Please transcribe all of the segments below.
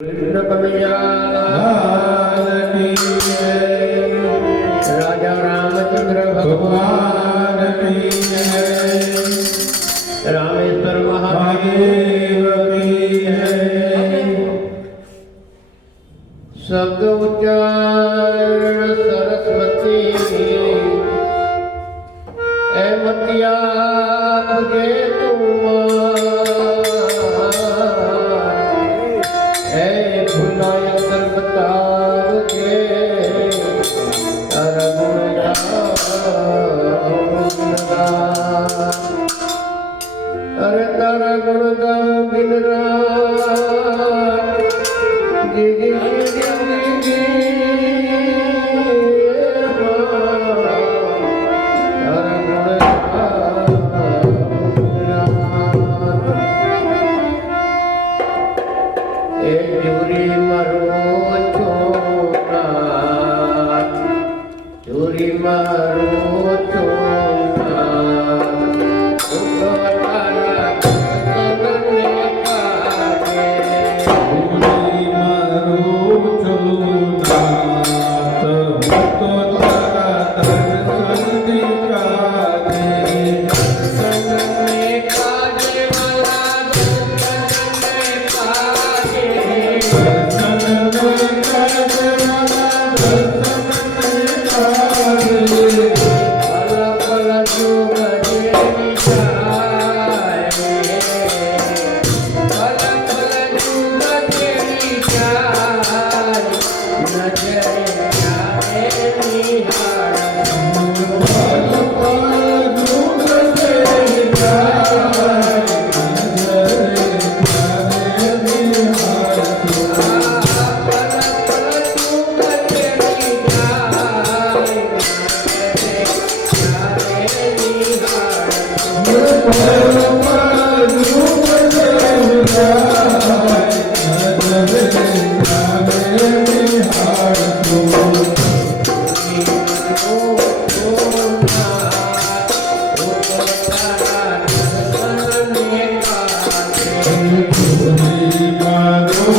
राजा रामचंद्र भगवान रामेश्वर महादेव की शब्द उच्चार ਗੁਣ ਗਾਉ ਬਿਨ Ram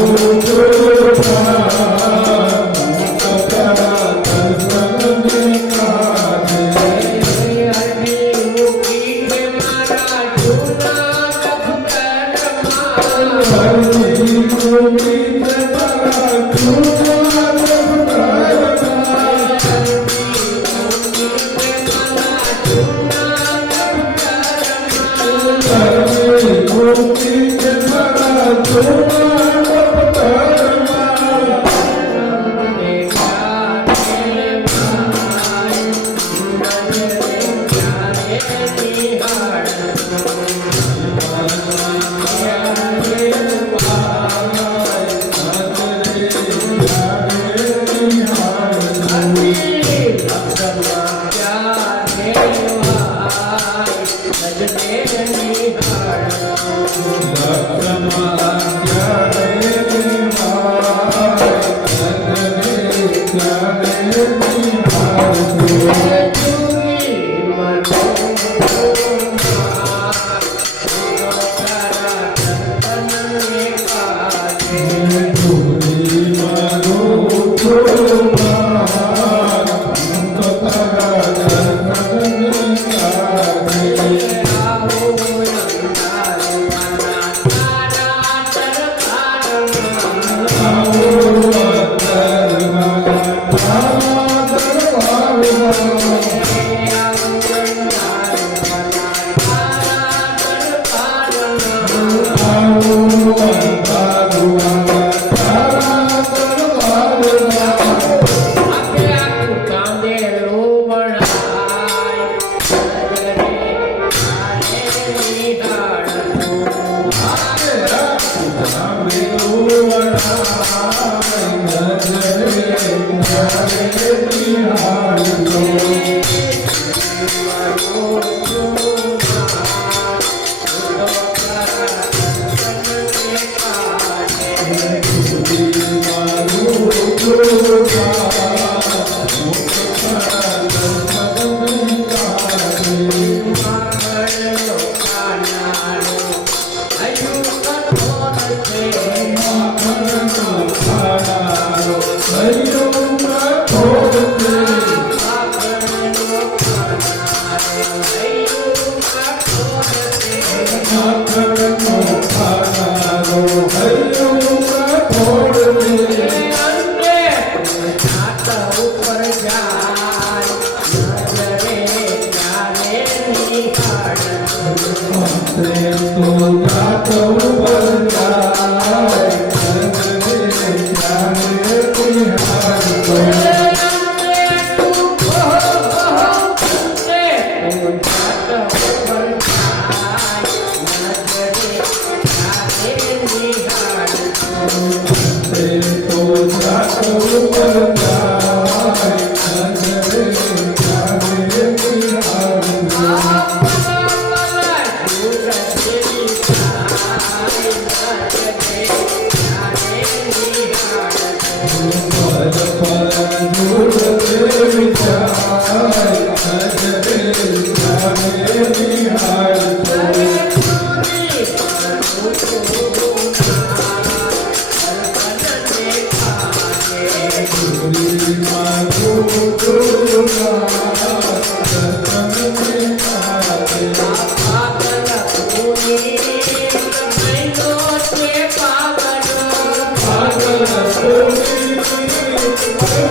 Guru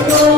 Lord.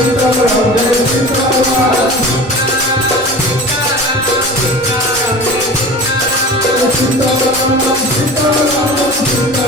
Thank you.